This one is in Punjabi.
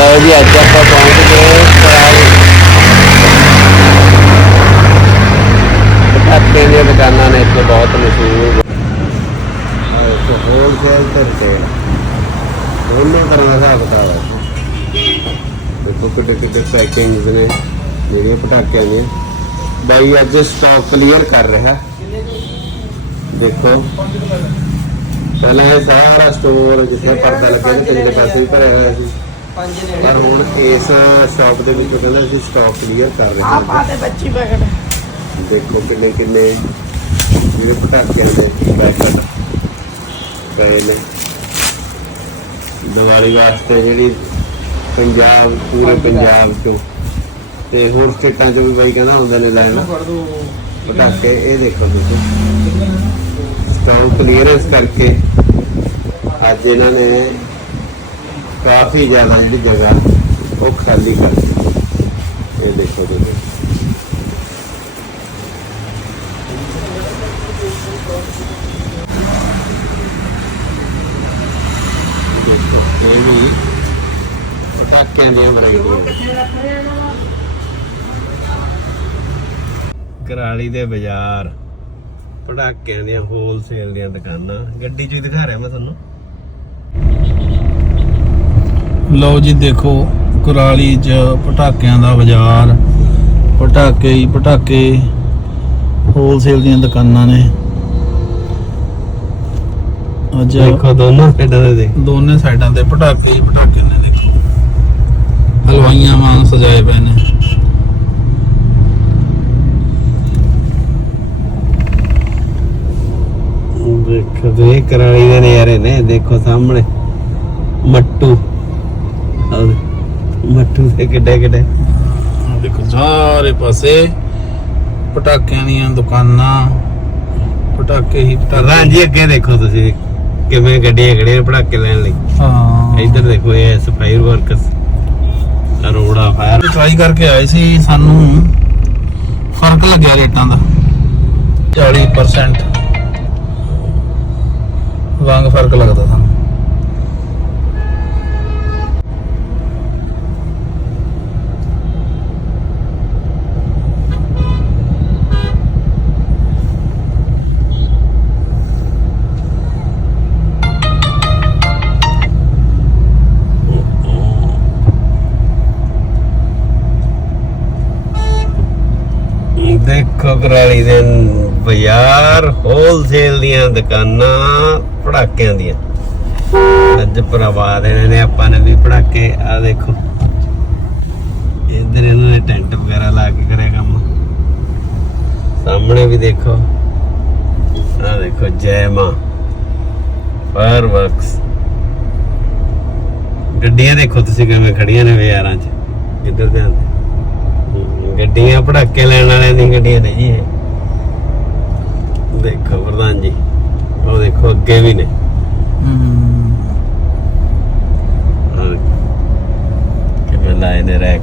ਲਓ ਜੀ, ਅੱਜ ਆਪਾਂ ਪਹੁੰਚ ਗਏ ਪਟਾਕੇ ਦੀਆਂ ਦੁਕਾਨਾਂ ਨੇ ਇੱਥੇ ਬਹੁਤ ਮਸ਼ਹੂਰ। ਇੱਕ ਹੋਲਸੇਲ ਤੇ ਦੋਨੋਂ ਤਰ੍ਹਾਂ ਦਾ ਹਿਸਾਬ ਕਿਤਾਬ ਹੈ। ਦੇਖੋ ਕਿੱਡੇ ਕਿੱਡੇ ਪੈਕਿੰਗਸ ਨੇ, ਜਿਹੜੀਆਂ ਪਟਾਕਿਆਂ ਦੀਆਂ। ਬਾਈ ਅੱਜ ਸਟਾਕ ਕਲੀਅਰ ਕਰ ਰਿਹਾ। ਦੇਖੋ। ਪਹਿਲਾਂ ਇਹ ਸਾਰਾ ਸਟੋਰ ਜਿੱਥੇ ਪਰਦਾ ਲੱਗਿਆ ਤੇ ਪਿਛਲੇ ਪਾਸੇ ਵੀ ਭਰਿਆ ਹੋਇਆ ਸੀ। ਪਰ ਹੁਣ ਇਸ ਸ਼ਾਪ ਦੇ ਵਿੱਚ ਕਹਿੰਦਾ ਅਸੀਂ ਸਟਾਕ ਕਲੀਅਰ ਕਰ ਰਹੇ ਹਾਂ। ਪਾਤੇ ਬੱਚੀ ਪੈਕਟ ਦੇਖੋ ਕਿੰਨੇ ਕਿੰਨੇ ਜਿਹੜੇ ਪਟਾਕਿਆਂ ਦੇ ਪੈਕਟ ਪਏ ਨੇ। ਦੀਵਾਲੀ ਵਾਸਤੇ ਜਿਹੜੀ ਪੰਜਾਬ ਪੂਰੇ ਪੰਜਾਬ ਚੋਂ। ਤੇ ਹੋਰ ਸਟੇਟਾਂ ਚੋਂ ਵੀ ਬਾਈ ਕਹਿੰਦਾ ਹੁੰਦੇ ਨੇ ਲਾਈਵ ਪਟਾਕੇ ਇਹ ਦੇਖੋ ਤੁਸੀਂ। ਸਟਾਕ ਕਲੀਅਰੈਂਸ ਕਰਕੇ ਅੱਜ ਇਹਨਾਂ ਨੇ ਕਾਫੀ ਜ਼ਿਆਦਾ ਜਿਹੜੀ ਜਗ੍ਹਾ ਉਹ ਖਾਲੀ ਕਰ ਦਿੱਤੀ। ਇਹ ਦੇਖੋ ਤੁਸੀਂ ਇਹ ਵੀ ਪਟਾਕਿਆਂ ਦੀਆਂ ਵੈਰਾਈਟੀਆਂ। ਕਰਾਲੀ ਦੇ ਬਾਜ਼ਾਰ, ਪਟਾਕਿਆਂ ਦੀਆਂ ਹੋਲਸੇਲ ਦੀਆਂ ਦੁਕਾਨਾਂ। ਗੱਡੀ 'ਚ ਹੀ ਦਿਖਾ ਰਿਹਾ ਮੈਂ ਤੁਹਾਨੂੰ। ਲਓ ਜੀ ਦੇਖੋ ਕੁਰਾਲੀ 'ਚ ਪਟਾਕਿਆਂ ਦਾ ਬਾਜ਼ਾਰ। ਪਟਾਕੇ ਹੀ ਪਟਾਕੇ ਹੋਲਸੇਲ ਦੀਆਂ ਦੁਕਾਨਾਂ ਨੇ। ਅੱਜ ਦੇਖੋ ਦੋਨੋਂ ਸਾਈਡਾਂ ਦੇ ਦੇਖ। ਦੋਨੇ ਸਾਈਡਾਂ ਤੇ ਪਟਾਕੇ ਹੀ ਪਟਾਕੇ ਨੇ ਦੇਖੋ। ਹਲਵਾਈਆਂ ਵਾਂਗ ਸਜਾਏ ਪਏ ਨੇ। ਦੇਖੋ ਤੇ ਕਰਾਲੀ ਦੇ ਨਜ਼ਾਰੇ ਨੇ ਦੇਖੋ ਸਾਹਮਣੇ। ਮੱਟੂ। ਆਹ ਦੇਖੋ, ਮੱਟੂ ਦੇ ਕਿੱਡੇ ਕਿੱਡੇ। ਆਹ ਦੇਖੋ ਸਾਰੇ ਪਾਸੇ ਪਟਾਕਿਆਂ ਦੀਆਂ ਦੁਕਾਨਾਂ ਪਟਾਕੇ ਹੀ ਪਟਾਕੇ। ਰਾਂਝੀ ਅੱਗੇ ਦੇਖੋ ਤੁਸੀਂ ਕਿਵੇਂ ਗੱਡੀਆਂ ਖੜੀਆਂ ਪਟਾਕੇ ਲੈਣ ਲਈ। ਹਾਂ। ਇੱਧਰ ਦੇਖੋ ਇਹ sapphire workers Arora fire. Try ਕਰਕੇ ਆਏ ਸੀ ਸਾਨੂੰ ਫ਼ਰਕ ਲੱਗਿਆ ਰੇਟਾਂ ਦਾ। 40% ਵਾਂਗ ਫ਼ਰਕ ਲੱਗਦਾ ਦੇਖੋ ਕਰਾਲੀ ਦੇ ਬਾਜ਼ਾਰ ਹੋਲਸੇਲ ਦੀਆਂ ਦੁਕਾਨਾਂ ਪੜਾਕਿਆਂ ਦੀਆਂ। ਅੱਜ ਪ੍ਰਵਾ ਦੇਣੇ ਨੇ ਆਪਾਂ ਨੇ ਵੀ ਪੜਾਕੇ ਆ ਦੇਖੋ। ਇੱਧਰ ਇਹਨਾਂ ਨੇ ਟੈਂਟ ਵਗੈਰਾ ਲਾ ਕੇ ਕਰਿਆ ਕੰਮ। ਸਾਹਮਣੇ ਵੀ ਦੇਖੋ। ਆ ਦੇਖੋ, ਜੈ ਮਾਂ। ਫਾਇਰ ਵਰਕਸ ਗੱਡੀਆਂ ਦੇਖੋ ਤੁਸੀਂ ਕਿਵੇਂ ਖੜੀਆਂ ਨੇ ਬਾਜ਼ਾਰਾਂ 'ਚ। ਇੱਧਰ ਧਿਆਨ ਗੱਡੀਆਂ ਪੜਾਕੇ ਲੈਣ ਵਾਲਿਆਂ ਦੀ ਗੱਡੀਆਂ ਨੇ ਜੀ ਇਹ। ਦੇਖੋ ਪ੍ਰਧਾਨ ਜੀ ਉਹ ਦੇਖੋ ਅੱਗੇ ਵੀ ਨੇ। ਕਿਵੇਂ ਲਾਏ ਨੇ ਰੈਕ?